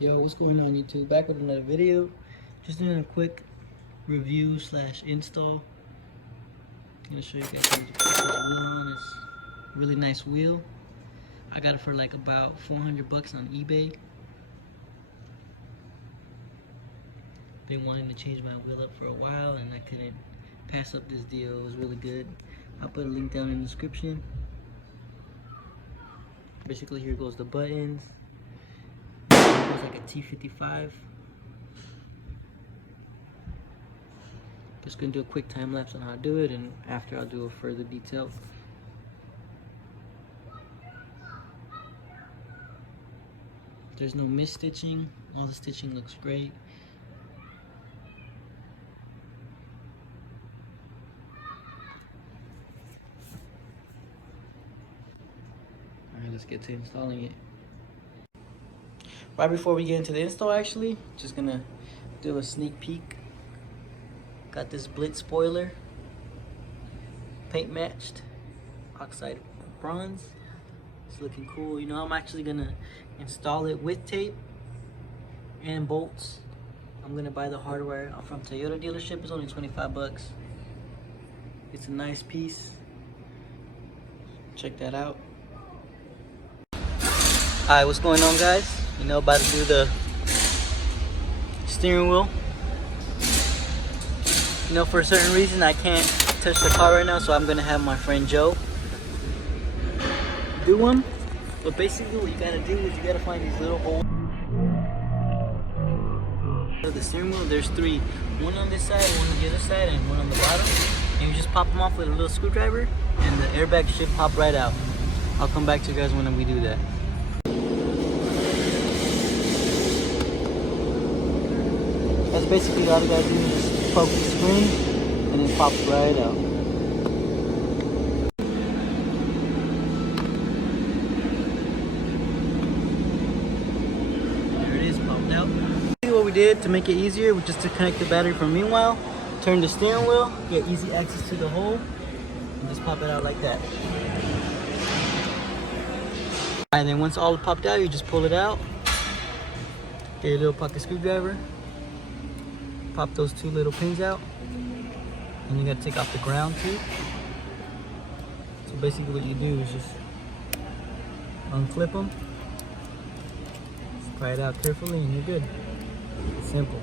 Yo, what's going on YouTube? Back with another video. Just doing a quick review slash install. I'm gonna show you guys how to put this wheel on. It's a really nice wheel. I got it for like about 400 bucks on eBay. Been wanting to change my wheel up for a while and I couldn't pass up this deal. It was really good. I'll put a link down in the description. Basically, here goes the buttons. It's like a T55. Just gonna do a quick time lapse on how to do it, and after I'll do a further detail. There's no misstitching. All the stitching looks great. Alright, let's get to installing it. Right before we get into the install, actually, just gonna do a sneak peek. Got this Blitz spoiler, paint matched, oxide bronze. It's looking cool. You know, I'm actually gonna install it with tape and bolts. I'm gonna buy the hardware from Toyota dealership. It's only 25 bucks. It's a nice piece. Check that out. Alright, what's going on, guys? You know, about to do the steering wheel. You know, for a certain reason I can't touch the car right now, so I'm gonna have my friend Joe do one. But basically what you gotta do is you gotta find these little holes. So the steering wheel, there's three. One on this side, one on the other side, and one on the bottom. And you just pop them off with a little screwdriver and the airbag should pop right out. I'll come back to you guys when we do that. That's basically all you gotta do is poke the screen and it pops right out. There it is, popped out. What we did to make it easier was just to connect the battery from meanwhile, turn the steering wheel, get easy access to the hole, and just pop it out like that. And then once all popped out, you just pull it out, get your little pocket screwdriver, pop those two little pins out, and you gotta take off the ground too. So basically what you do is just unclip them, pry it out carefully, and you're good. It's simple.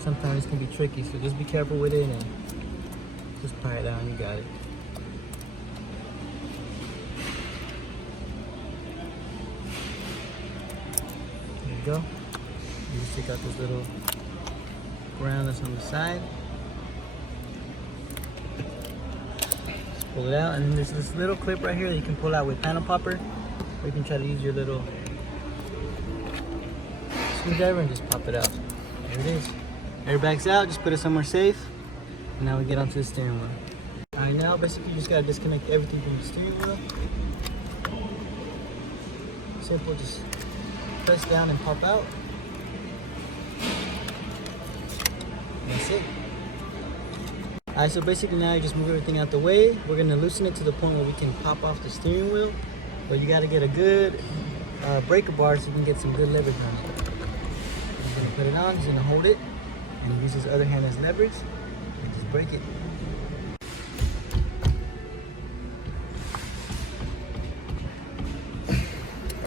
Sometimes it can be tricky, so just be careful with it and just pry it out and you got it. There you go. You just take out this little ground that's on the side. Just pull it out, and then there's this little clip right here that you can pull out with panel popper, or you can try to use your little screwdriver and just pop it out. There it is. Airbag's out, just put it somewhere safe. And now we get onto the steering wheel. Alright, now basically you just gotta disconnect everything from the steering wheel. Simple, just press down and pop out. And that's it. Alright, so basically now you just move everything out the way. We're gonna loosen it to the point where we can pop off the steering wheel. But you gotta get a good breaker bar so you can get some good leverage on it. He's gonna put it on, he's gonna hold it. And use his other hand as leverage and just break it.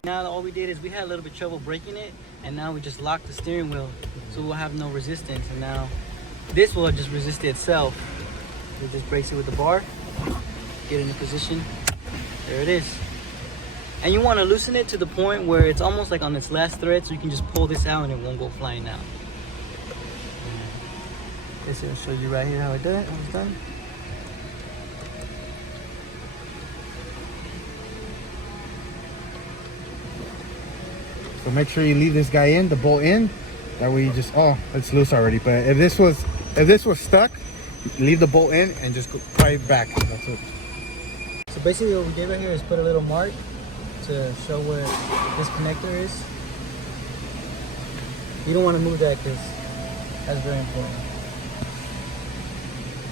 Now all we did is we had a little bit of trouble breaking it, and now we just locked the steering wheel so we'll have no resistance. And now this will just resist itself. It just breaks it with the bar. Get in the position. There it is. And you want to loosen it to the point where it's almost like on its last thread, so you can just pull this out and it won't go flying out. This will show you right here how it's done. So make sure you leave this guy in, the bolt in. That way you just, oh, it's loose already. But if this was stuck, leave the bolt in and just pry it back. That's it. So basically what we did right here is put a little mark to show where this connector is. You don't want to move that because that's very important.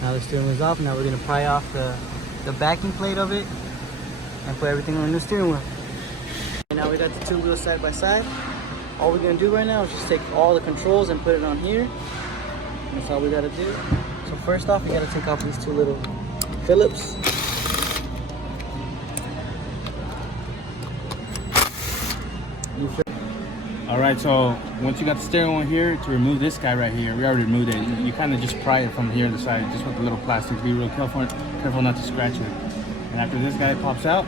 Now the steering wheel is off. Now we're going to pry off the backing plate of it and put everything on the new steering wheel. And now we got the two wheels side by side. All we're going to do right now is just take all the controls and put it on here. That's all we got to do. So first off, we got to take off these two little Phillips. All right, so once you got the steering wheel here, to remove this guy right here, we already removed it. You kind of just pry it from here to the side, just with the little plastic. Be real careful not to scratch it. And after this guy pops out,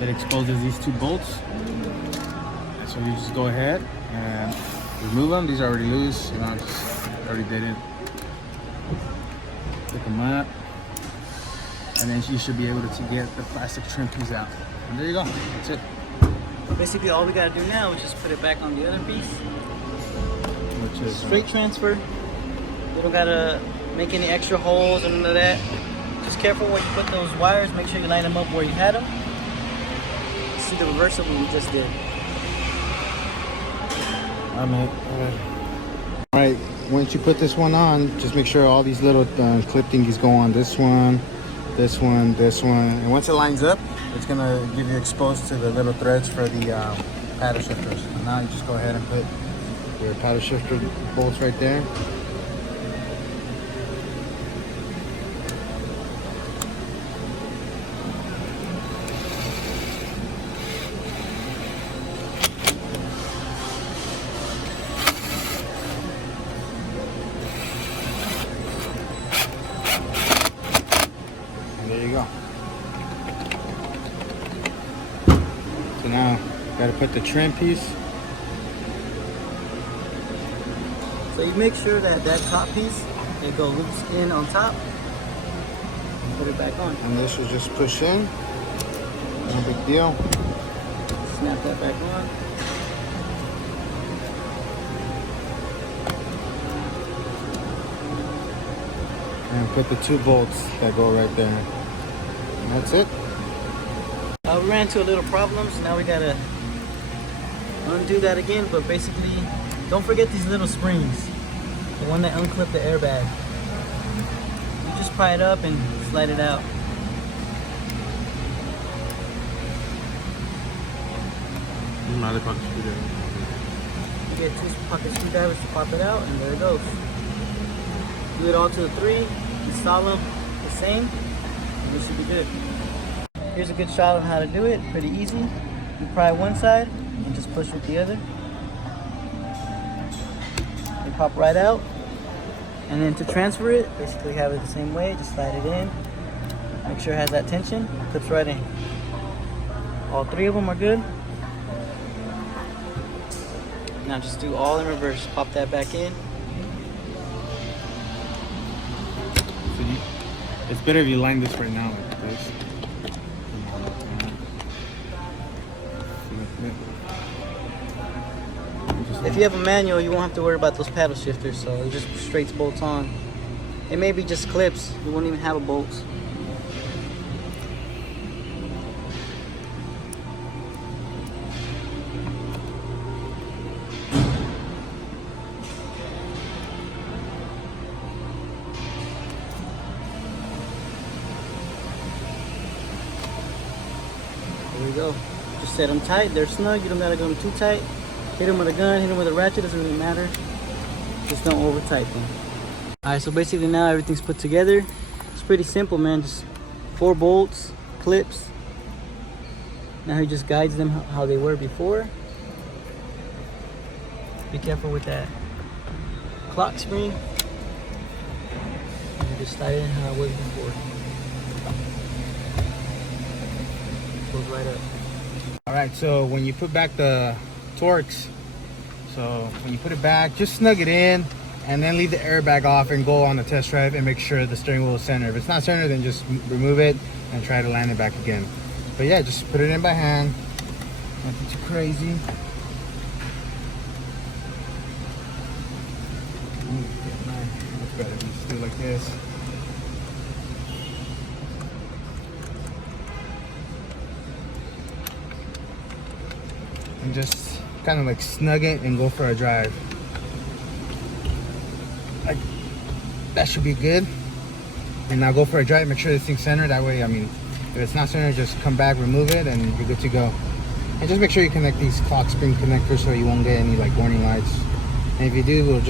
it exposes these two bolts. And so you just go ahead and remove them. These are already loose. You know, just already did it. Pick them up, and then you should be able to get the plastic trim piece out. And there you go. That's it. Basically, all we gotta do now is just put it back on the other piece. Which is straight transfer. You don't gotta make any extra holes or none of that. Just careful where you put those wires. Make sure you line them up where you had them. See the reverse of what we just did. All right. Once you put this one on, just make sure all these little clip thingies go on. This one, this one, this one, and once it lines up, it's gonna give you exposed to the little threads for the paddle shifters. And now you just go ahead and put your paddle shifter bolts right there. And there you go. So now, gotta put the trim piece. So you make sure that that top piece, it goes loops in on top, and put it back on. And this will just push in. No big deal. Snap that back on. And put the two bolts that go right there. And that's it. We ran into a little problem, so now we gotta undo that again. But basically, don't forget these little springs, the one that unclip the airbag. You just pry it up and slide it out. You get two pocket screwdrivers to pop it out, and there it goes. Do it all to the 3, install them the same, and it should be good. Here's a good shot on how to do it, pretty easy. You pry one side and just push with the other. They pop right out. And then to transfer it, basically have it the same way, just slide it in. Make sure it has that tension, clips right in. All 3 of them are good. Now just do all in reverse, pop that back in. So it's better if you line this right now like this. If you have a manual, you won't have to worry about those paddle shifters, so it just straight bolts on. It may be just clips, you won't even have a bolt. There we go. Just set them tight, they're snug, you don't gotta go too tight. Hit them with a gun, hit them with a ratchet, doesn't really matter. Just don't over tight them. Alright, so basically now everything's put together. It's pretty simple, man. Just 4 bolts, clips. Now he just guides them how they were before. Be careful with that clock spring. And just slide it in how it was before. Goes right up. All right, so when you put back the Torx, so when you put it back, just snug it in and then leave the airbag off and go on the test drive and make sure the steering wheel is centered. If it's not centered, then just remove it and try to land it back again. But yeah, just put it in by hand. Nothing too crazy. Much better. Just do it like this. And just kind of like snug it and go for a drive. Like that should be good. And now go for a drive. Make sure this thing's centered. That way, I mean, if it's not centered, just come back, remove it, and you're good to go. And just make sure you connect these clock spring connectors so you won't get any like warning lights. And if you do, you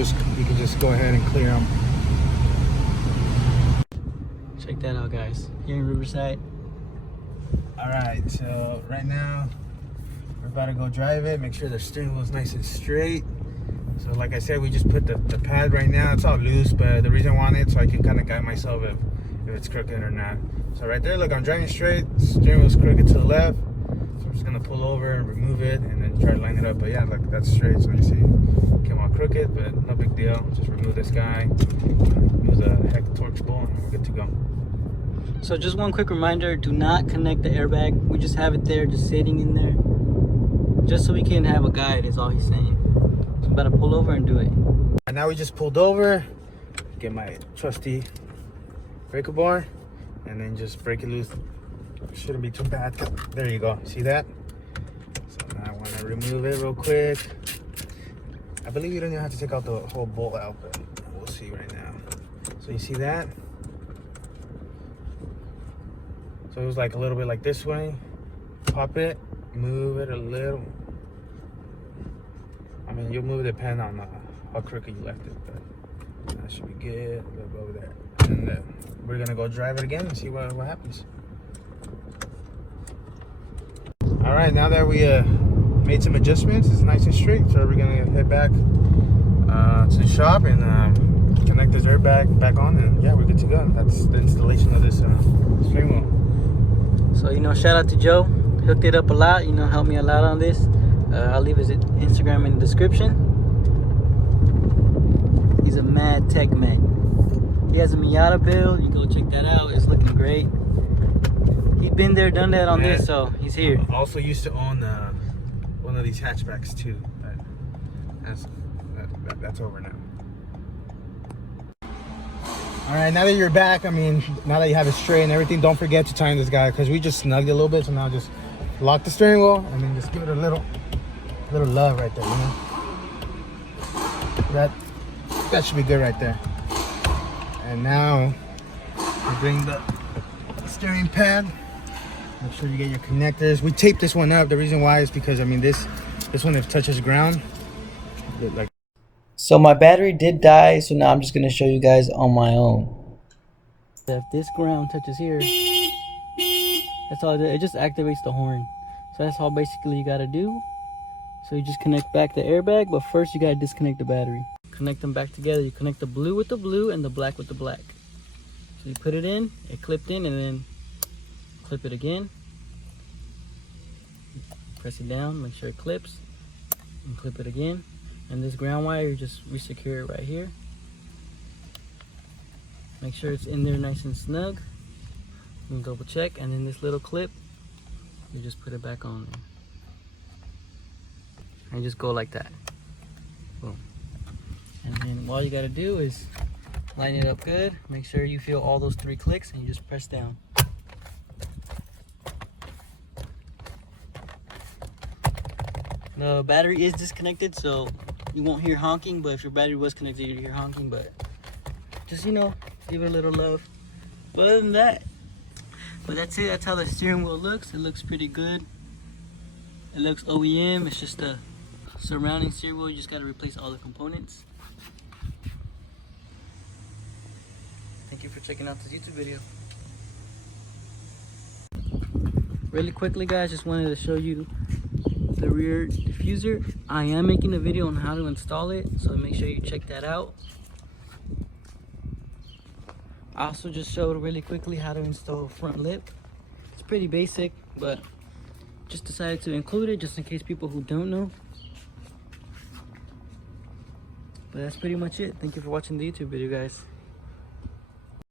can just go ahead and clear them. Check that out, guys. Here in Riverside. All right, so right now we're about to go drive it. Make sure the steering wheel is nice and straight. So like I said, we just put the pad right now. It's all loose, but the reason I want it so I can kind of guide myself if it's crooked or not. So right there, look, I'm driving straight. Steering wheel's crooked to the left. So I'm just gonna pull over and remove it and then try to line it up. But yeah, look, that's straight. So you see, it came out crooked, but no big deal. Just remove this guy, remove the heck Torx bolt, and we're good to go. So just one quick reminder, do not connect the airbag. We just have it there, just sitting in there. Just so we can have a guide is all he's saying. So I'm about to pull over and do it. And now we just pulled over, get my trusty breaker bar, and then just break it loose. Shouldn't be too bad. There you go, see that? So now I want to remove it real quick. I believe you don't even have to take out the whole bolt out, but we'll see right now. So you see that? So it was like a little bit like this way. Pop it, move it a little. I mean, you'll move it depending on how crooked you left it, but that should be good. A little bit over there. And then we're gonna go drive it again and see what happens. All right, now that we made some adjustments, it's nice and straight. So we're gonna head back to the shop and connect this airbag back on, and yeah, we're good to go. That's the installation of this steering wheel. So, you know, shout out to Joe. Hooked it up a lot, you know, helped me a lot on this. I'll leave his Instagram in the description. He's a mad tech man. He has a Miata build. You go check that out. It's looking great. He's been there, done that on this, so he's here. I also used to own one of these hatchbacks too. That's over now. All right, now that you're back, I mean, now that you have it straight and everything, don't forget to tighten this guy because we just snugged it a little bit. So now just lock the steering wheel and then just give it a little love right there, you know? That should be good right there. And now we bring the steering pad. Make sure you get your connectors. We taped this one up. The reason why is because, I mean, this one, if it touches ground, like. So my battery did die, so now I'm just going to show you guys on my own. If this ground touches here, that's all it just activates the horn. So that's all basically you got to do. So you just connect back the airbag, but first you got to disconnect the battery. Connect them back together. You connect the blue with the blue and the black with the black. So you put it in, it clipped in, and then clip it again. Press it down, make sure it clips, and clip it again. And this ground wire, you just re-secure it right here. Make sure it's in there nice and snug. You can double check, and then this little clip, you just put it back on there. And just go like that. Boom. And then all you gotta do is line it up good. Make sure you feel all those 3 clicks, and you just press down. The battery is disconnected, so you won't hear honking, but if your battery was connected, you'd hear honking, but just, you know, give it a little love. But other than that, but that's it. That's how the steering wheel looks. It looks pretty good. It looks OEM. It's just a surrounding steering wheel. You just got to replace all the components. Thank you for checking out this YouTube video. Really quickly, guys, just wanted to show you the rear diffuser. I am making a video on how to install it, so make sure you check that out. I also just showed really quickly how to install a front lip. It's pretty basic, but just decided to include it just in case people who don't know. But that's pretty much it. Thank you for watching the YouTube video, guys.